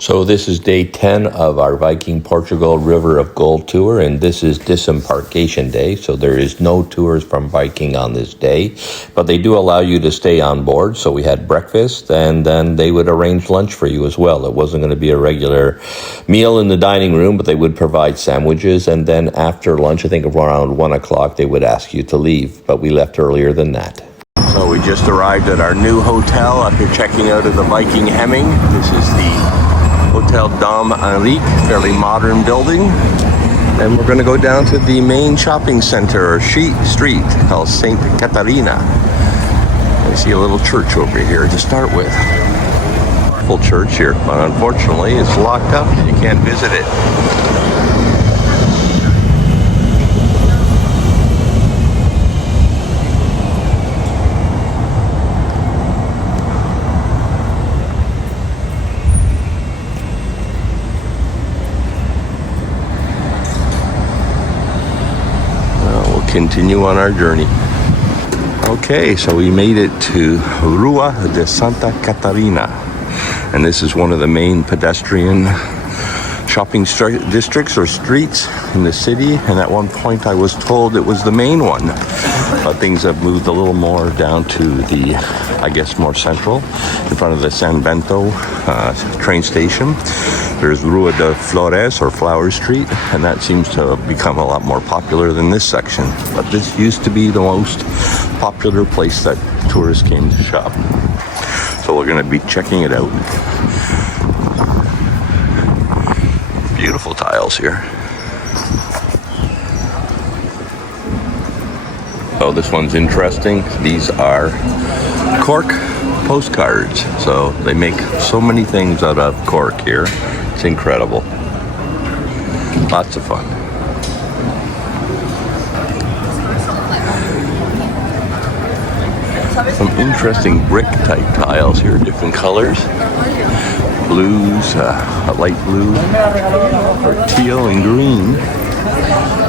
So this is day 10 of our Viking Portugal River of Gold tour, and this is disembarkation day, so there is no tours from Viking on this day, but they do allow you to stay on board. So we had breakfast, and then they would arrange lunch for you as well. It wasn't going to be a regular meal in the dining room, but they would provide sandwiches, and then after lunch, I think around 1 o'clock, they would ask you to leave, but we left earlier than that. So we just arrived at our new hotel after checking out of the Viking Hemming. This is the Hotel Dom Henrique, fairly modern building. And we're going to go down to the main shopping center or street called St. Catarina. I see a little church over here to start with. Full church here, but unfortunately it's locked up. You can't visit it. Continue on our journey. Okay, so we made it to Rua de Santa Catarina, and this is one of the main pedestrian shopping districts or streets in the city, and at one point I was told it was the main one, but things have moved a little more down to the, I guess, more central, in front of the San Bento train station. There's Rua de Flores, or Flower Street, and that seems to have become a lot more popular than this section. But this used to be the most popular place that tourists came to shop. So we're going to be checking it out. Beautiful tiles here. Oh, this one's interesting. These are cork postcards. So they make so many things out of cork here. It's incredible. Lots of fun. Some interesting brick type tiles here, different colors. Blues, a light blue, or teal and green.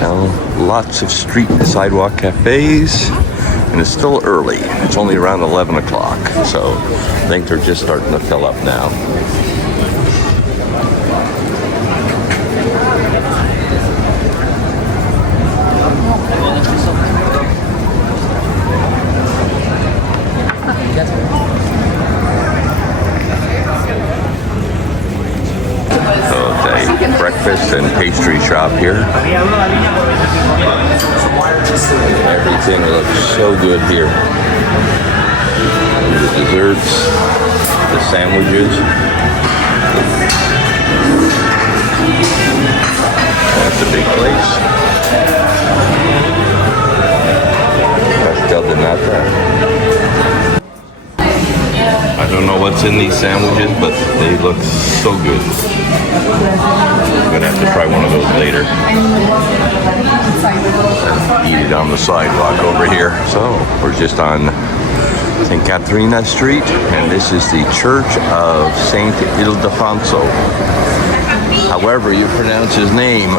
Now, lots of street and sidewalk cafes, and it's still early. It's only around 11 o'clock, so I think they're just starting to fill up now. Breakfast and pastry shop here. Everything looks so good here. The desserts, the sandwiches. That's a big place. Pastel de nata. I don't know what's in these sandwiches, but they look so good. I'm gonna have to try one of those later. Eat it on the sidewalk over here. So we're just on St. Catarina Street, and this is the Church of Saint Ildefonso. However you pronounce his name,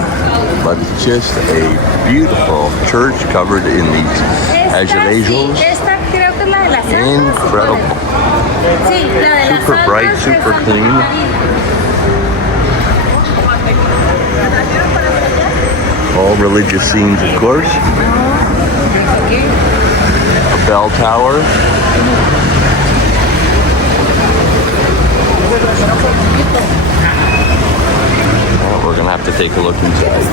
but just a beautiful church covered in these azulejos. Incredible. Super bright, super clean. All religious scenes, of course. A bell tower. Well, we're gonna have to take a look inside.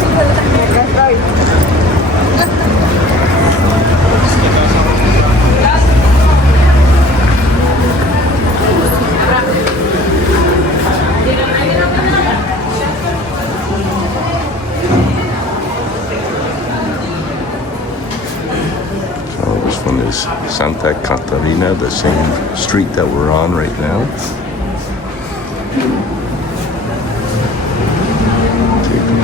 Santa Catarina, the same street that we're on right now. Take a look.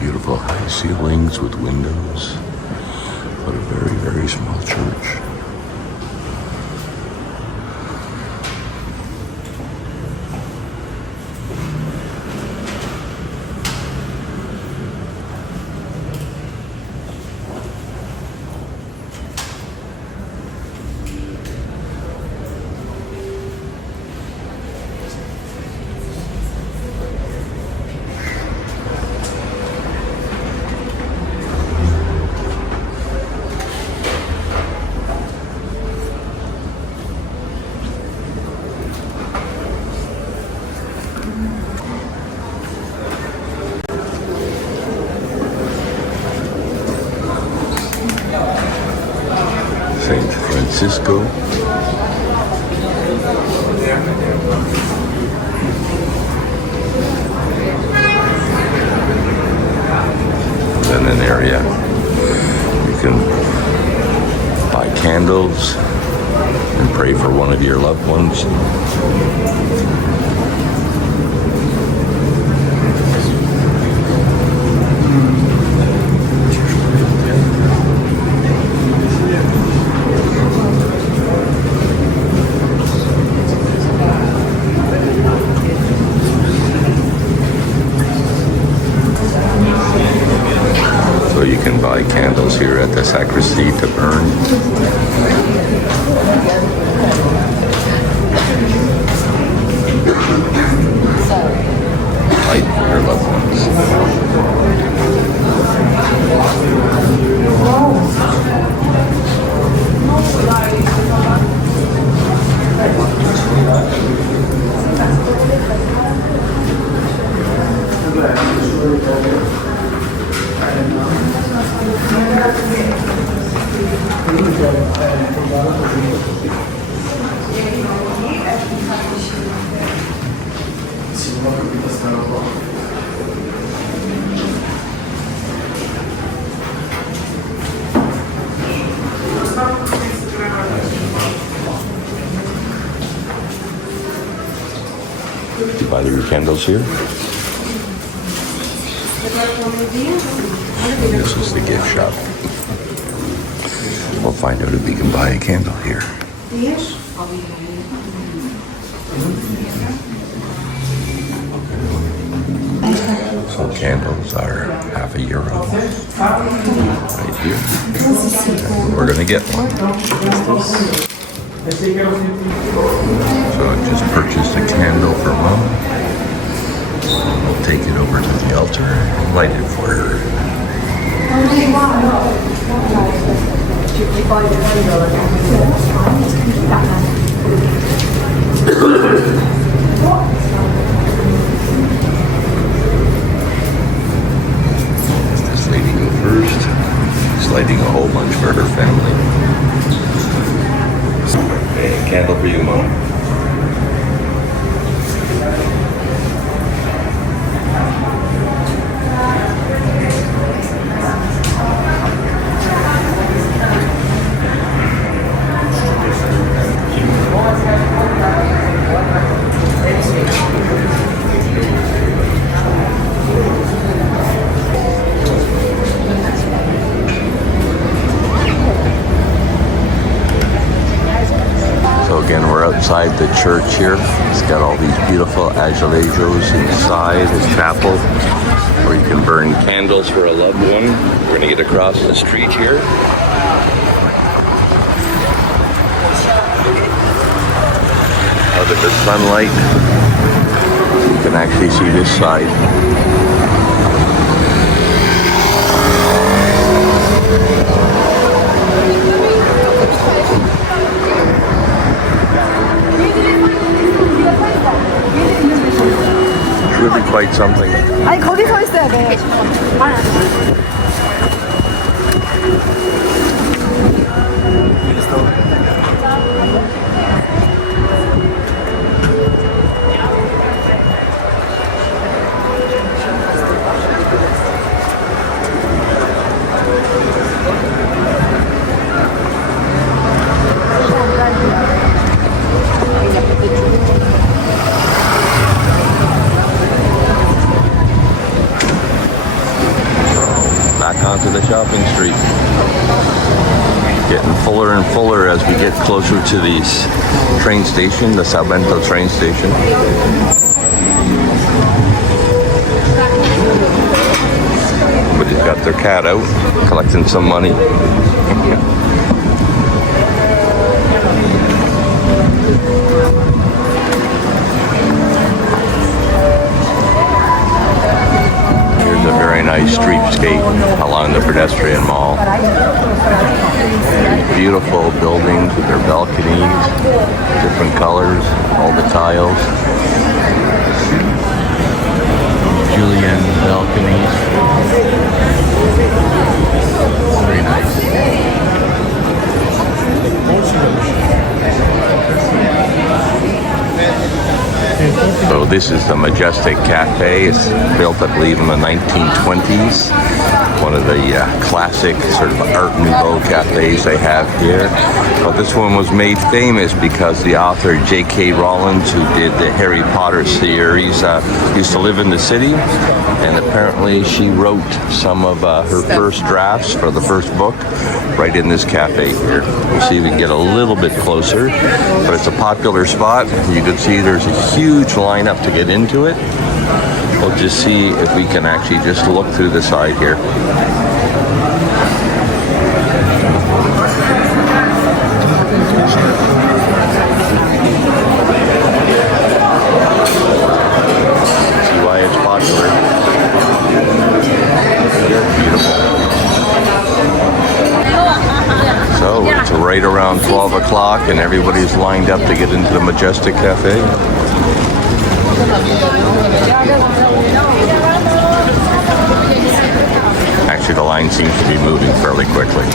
Beautiful high ceilings with windows, but a very, very small church. San Francisco. Then an area you can buy candles and pray for one of your loved ones. So you can buy candles here at the sacristy to burn. Light for your loved ones. You buy your candles here. This is the gift shop. We'll find out if we can buy a candle here. So candles are €0.50 right here. And we're gonna get one. So I just purchased a candle for Mom. I'll take it over to the altar and light it for her. This lady go first. She's lighting a whole bunch for her family. Okay, a candle for you, Mom. Again, we're outside the church here. It's got all these beautiful azulejos inside the chapel where you can burn candles for a loved one. We're going to get across the street here. Out of the sunlight, you can actually see this side. Really quite something. 아니 거기 서 있어야 돼. shopping street. Getting fuller and fuller as we get closer to the train station, the Salvento train station. Everybody's got their cat out, collecting some money. Here's a very nice streetscape along the pedestrian mall. Beautiful buildings with their balconies, different colors, all the tiles. Julian balconies. Very nice. So this is the Majestic Cafe. It's built, I believe, in the 1920s. One of the classic sort of Art Nouveau cafes they have here. But this one was made famous because the author J.K. Rowling, who did the Harry Potter series, used to live in the city. And apparently she wrote some of her first drafts for the first book right in this cafe here. We'll see if we can get a little bit closer. But it's a popular spot. You can see there's a huge lineup to get into it. We'll just see if we can actually just look through the side here. See why it's popular. Beautiful. So it's right around 12 o'clock and everybody's lined up to get into the Majestic Cafe. Actually, the line seems to be moving fairly quickly.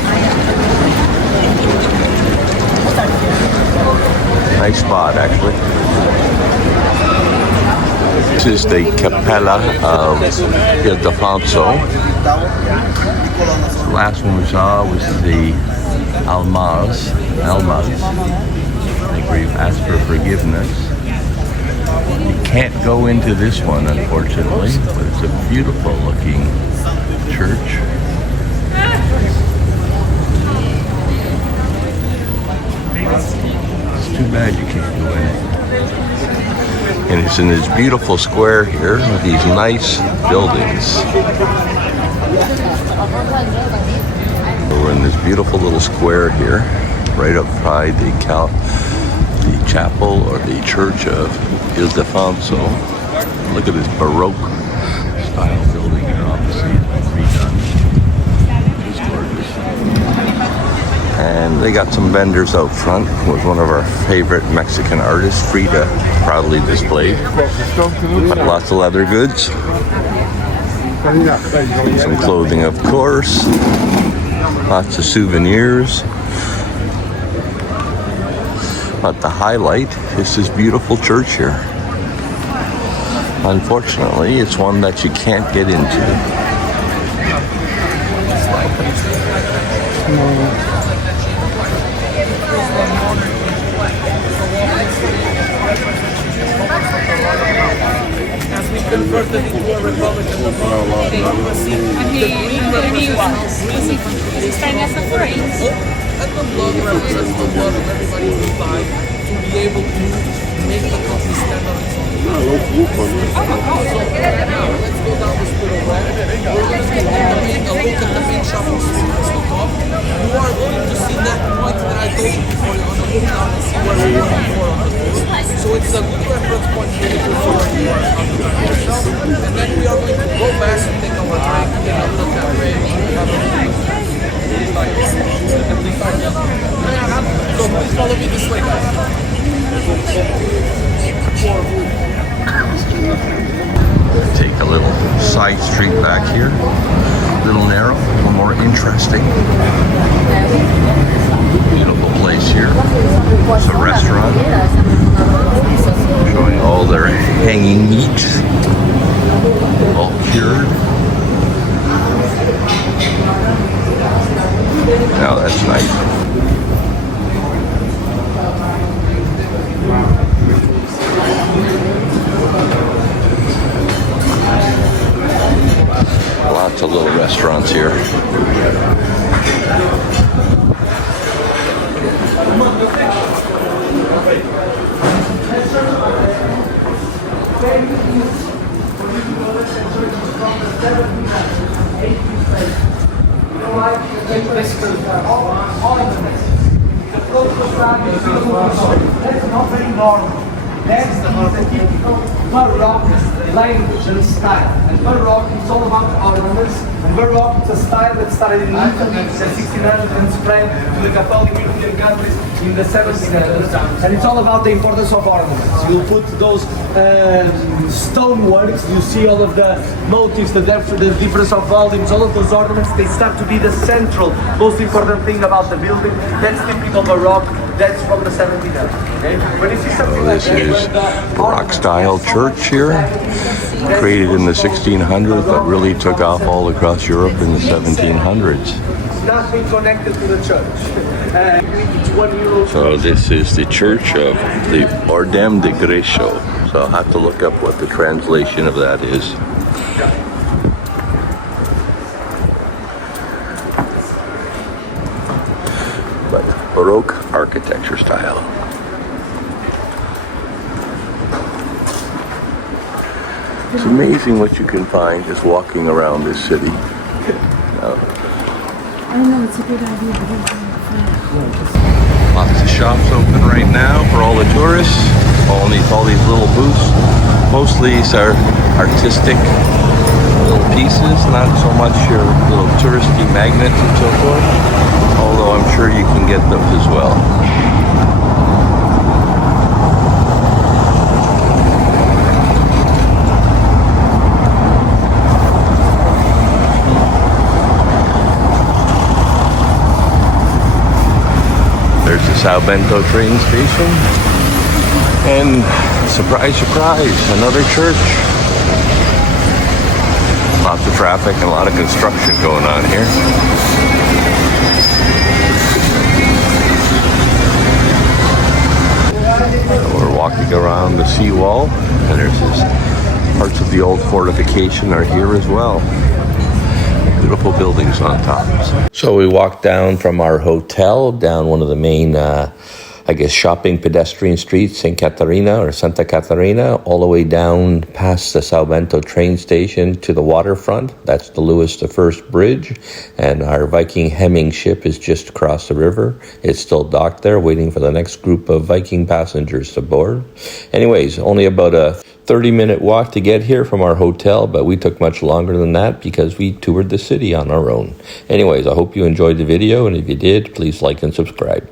Nice spot, actually. This is the Capela of Ildefonso. The last one we saw was the Almas, like where you ask for forgiveness. You can't go into this one, unfortunately, but it's a beautiful looking church. It's too bad you can't go in. And it's in this beautiful square here with these nice buildings. We're in this beautiful little square here, right outside the chapel or the church of Ildefonso. Look at this Baroque style building here, obviously it's been redone. It's gorgeous. And they got some vendors out front with one of our favorite Mexican artists, Frida, proudly displayed. Lots of leather goods. Some clothing, of course. Lots of souvenirs. But the highlight is this beautiful church here. Unfortunately, it's one that you can't get into. As we converted into a Republican democracy, the green represents and the blood represents the blood of everybody who died to be able to make the country stand on its own. So now let's go down this little way. We're going to take a look at the main shopping street at the top. You are going to see that point that I told you before. You're going to look down and see where we were before on the tour. So it's a good reference point for you to know where you are on the yourself. And then we are going to go back and take our break in a little cafe. So please follow me this way, guys. Take a little side street back here. A little narrow, a little more interesting. Beautiful place here. It's a restaurant. Showing all their hanging meats. All cured. Now that's nice. Lots of little restaurants here. That's not very normal. That's the typical Baroque language and style. And Baroque is all about ornaments. And Baroque is a style that started in Italy in the 1600s and spread to the Catholic European countries in the 1700s. And it's all about the importance of ornaments. You put those stone works, you see all of the motifs, the depth, the difference of volumes, all of those ornaments, they start to be the central, most important thing about the building. That's typical Baroque. That's from the 1700s. Okay? When you see something like This is Baroque-style church here, created in the 1600s, but really took off all across Europe in the 1700s. Nothing connected to the church. It's €1. So this is the church of the Ordem de Grecio. So I'll have to look up what the translation of that is. But Baroque architecture style. It's amazing what you can find just walking around this city. I don't know, it's a good idea. Lots of shops open right now for all the tourists. All these little booths. Mostly these are artistic little pieces, not so much your little touristy magnets and so forth. Although I'm sure you can get those as well. There's the Sao Bento train station. And surprise, surprise, another church. Lots of traffic and a lot of construction going on here. We're walking around the seawall, and there's parts of the old fortification are here as well. Beautiful buildings on top. So we walked down from our hotel, down one of the main, shopping pedestrian streets, St. Catarina or Santa Catarina, all the way down past the Sao Bento train station to the waterfront. That's the Louis I Bridge. And our Viking Hemming ship is just across the river. It's still docked there, waiting for the next group of Viking passengers to board. Anyways, only about a 30-minute walk to get here from our hotel, but we took much longer than that because we toured the city on our own. Anyways, I hope you enjoyed the video, and if you did, please like and subscribe.